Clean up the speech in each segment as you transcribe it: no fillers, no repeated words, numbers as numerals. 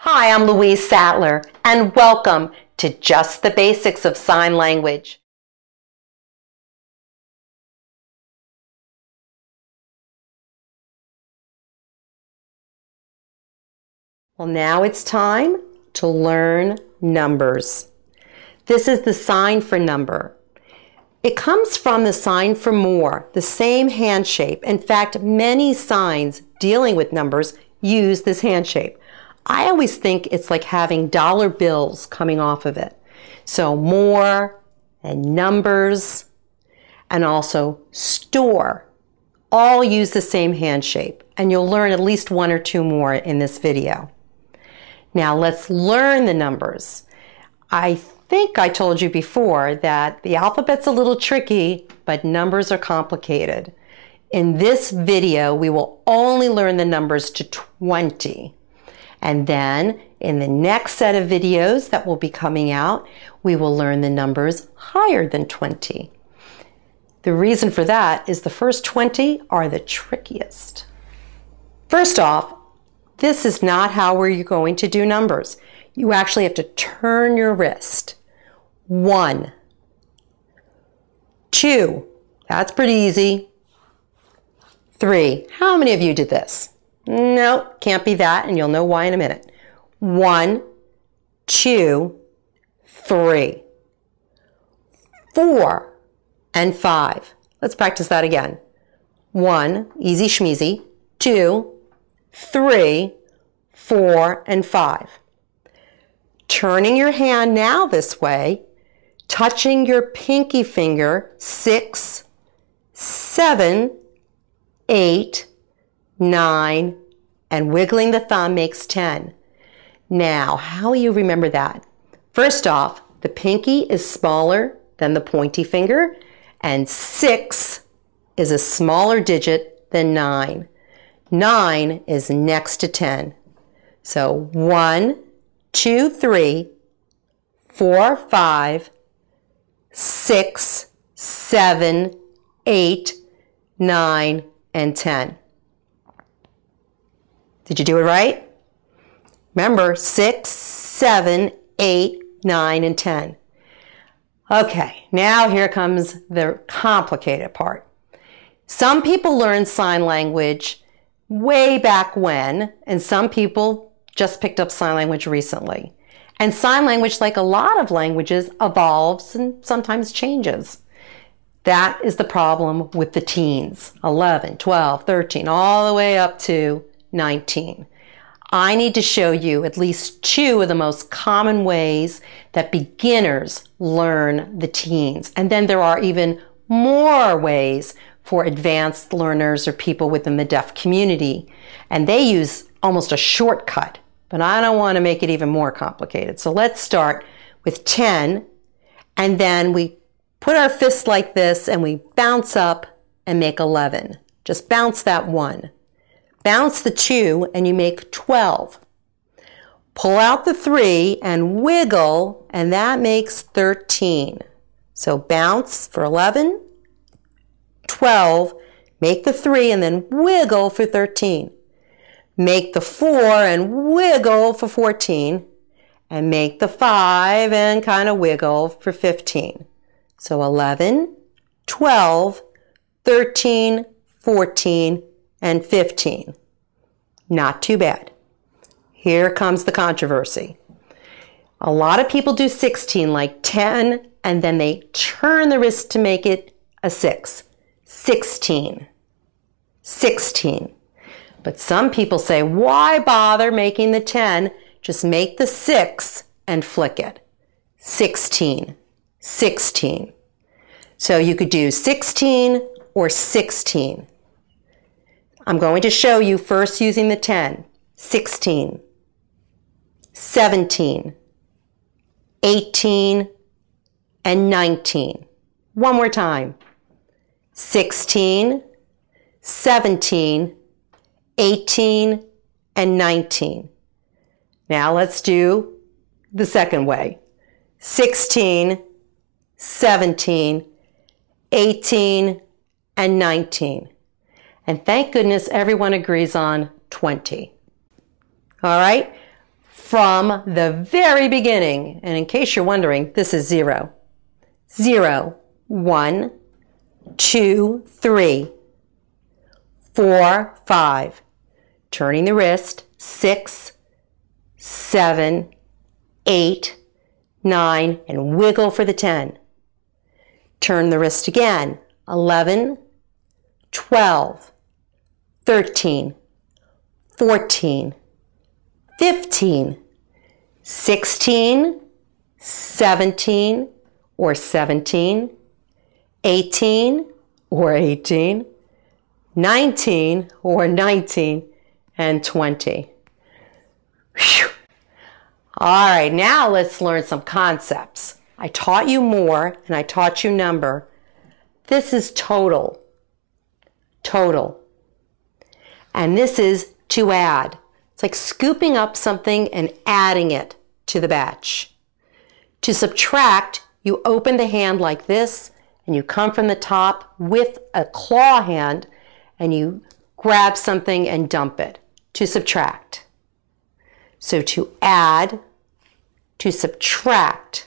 Hi, I'm Louise Sattler, and welcome to Just the Basics of Sign Language. Well, now it's time to learn numbers. This is the sign for number. It comes from the sign for more, the same hand shape. In fact, many signs dealing with numbers use this hand shape. I always think it's like having dollar bills coming off of it. So more and numbers and also store all use the same hand shape. And you'll learn at least one or two more in this video. Now let's learn the numbers. I think I told you before that the alphabet's a little tricky, but numbers are complicated. In this video, we will only learn the numbers to 20. And then in the next set of videos that will be coming out, we will learn the numbers higher than 20. The reason for that is the first 20 are the trickiest. First off, this is not how we're going to do numbers. You actually have to turn your wrist. 1, 2, that's pretty easy. 3, how many of you did this? Nope, can't be that, and you'll know why in a minute. 1, 2, 3, 4, and 5. Let's practice that again. 1, easy schmeezy. 2, 3, 4, and 5. Turning your hand now this way, touching your pinky finger, 6, 7, 8, 9, and wiggling the thumb makes 10. Now, how will you remember that? First off, the pinky is smaller than the pointy finger, and 6 is a smaller digit than 9. 9 is next to 10. So 1, 2, 3, 4, 5, 6, 7, 8, 9, and 10. Did you do it right? Remember, 6, 7, 8, 9, and 10. Okay, now here comes the complicated part. Some people learned sign language way back when, and some people just picked up sign language recently. And sign language, like a lot of languages, evolves and sometimes changes. That is the problem with the teens, 11, 12, 13, all the way up to 19. I need to show you at least 2 of the most common ways that beginners learn the teens. And then there are even more ways for advanced learners or people within the deaf community. And they use almost a shortcut, but I don't want to make it even more complicated. So let's start with 10, and then we put our fists like this and we bounce up and make 11. Just bounce that 1. Bounce the 2 and you make 12. Pull out the 3 and wiggle, and that makes 13. So bounce for 11, 12, make the 3 and then wiggle for 13. Make the 4 and wiggle for 14, and make the 5 and kind of wiggle for 15. So 11, 12, 13, 14, and 15. Not too bad. Here comes the controversy. A lot of people do 16, like 10, and then they turn the wrist to make it a 6. 16. 16. But some people say, why bother making the 10? Just make the 6 and flick it. 16. 16. So you could do 16 or 16. I'm going to show you first using the 10. 16, 17, 18, and 19. One more time. 16, 17, 18, and 19. Now let's do the second way. 16, 17, 18, and 19. And thank goodness everyone agrees on 20. All right? from the very beginning. And in case you're wondering, this is 0. 0, 1, 2, 3, 4, 5. Turning the wrist, 6, 7, 8, 9, and wiggle for the 10. Turn the wrist again, 11, 12, 13, 14, 15, 16, 17, or 17, 18, or 18, 19, or 19, and 20. Whew. All right, now let's learn some concepts. I taught you more, and I taught you number. This is total. Total. And this is to add. It's like scooping up something and adding it to the batch. To subtract, you open the hand like this, and you come from the top with a claw hand, and you grab something and dump it. To subtract. So to add, to subtract,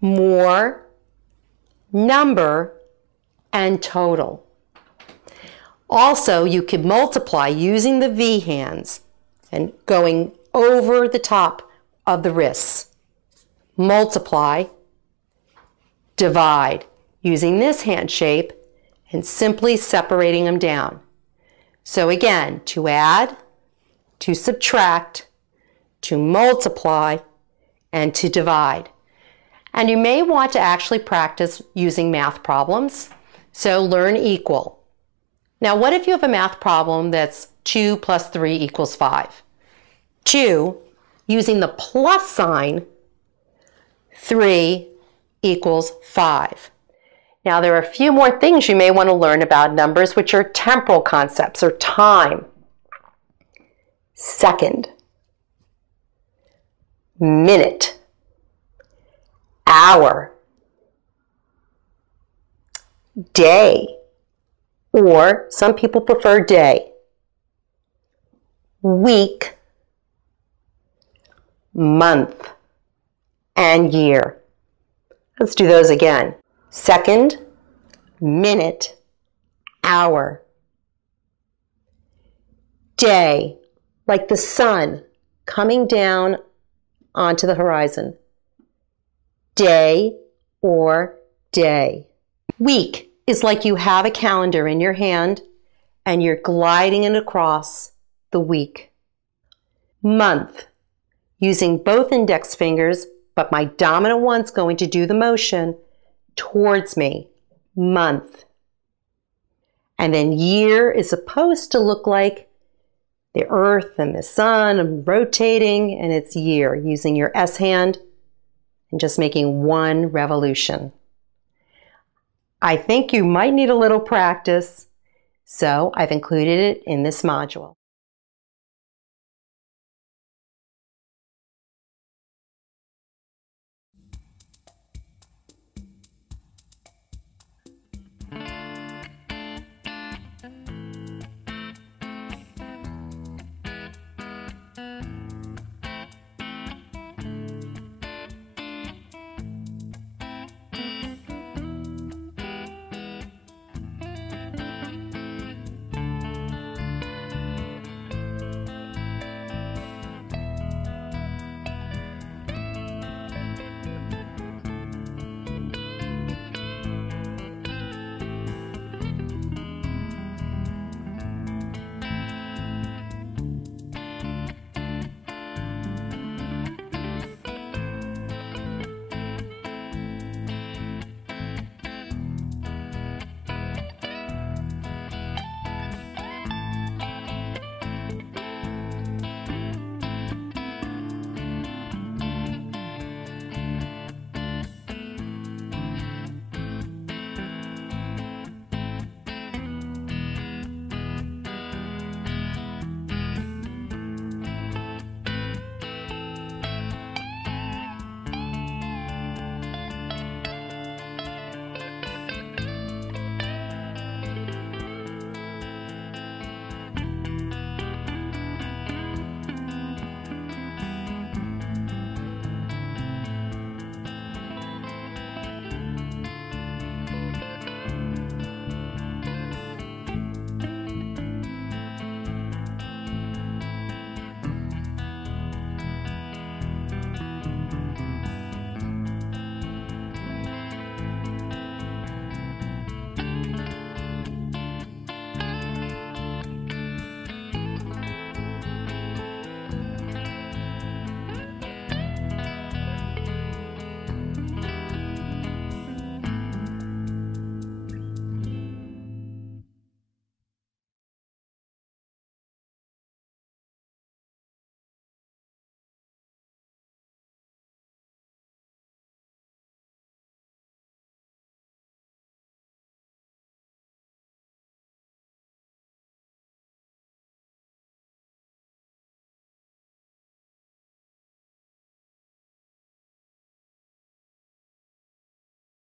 more, number, and total. Also, you could multiply using the V hands and going over the top of the wrists. Multiply, divide, using this hand shape and simply separating them down. So again, to add, to subtract, to multiply, and to divide. And you may want to actually practice using math problems. So learn equal. Now, what if you have a math problem that's 2 plus 3 equals 5? 2, using the plus sign, 3 equals 5. Now, there are a few more things you may want to learn about numbers, which are temporal concepts, or time, second, minute, hour, day, or some people prefer day, week, month, and year. Let's do those again. Second, minute, hour, day, like the sun coming down onto the horizon. Day or day. Week is like you have a calendar in your hand and you're gliding it across the week. Month, using both index fingers, but my dominant one's going to do the motion towards me. Month. And then year is supposed to look like the earth and the sun rotating, and it's year, using your S hand and just making one revolution. I think you might need a little practice, so I've included it in this module.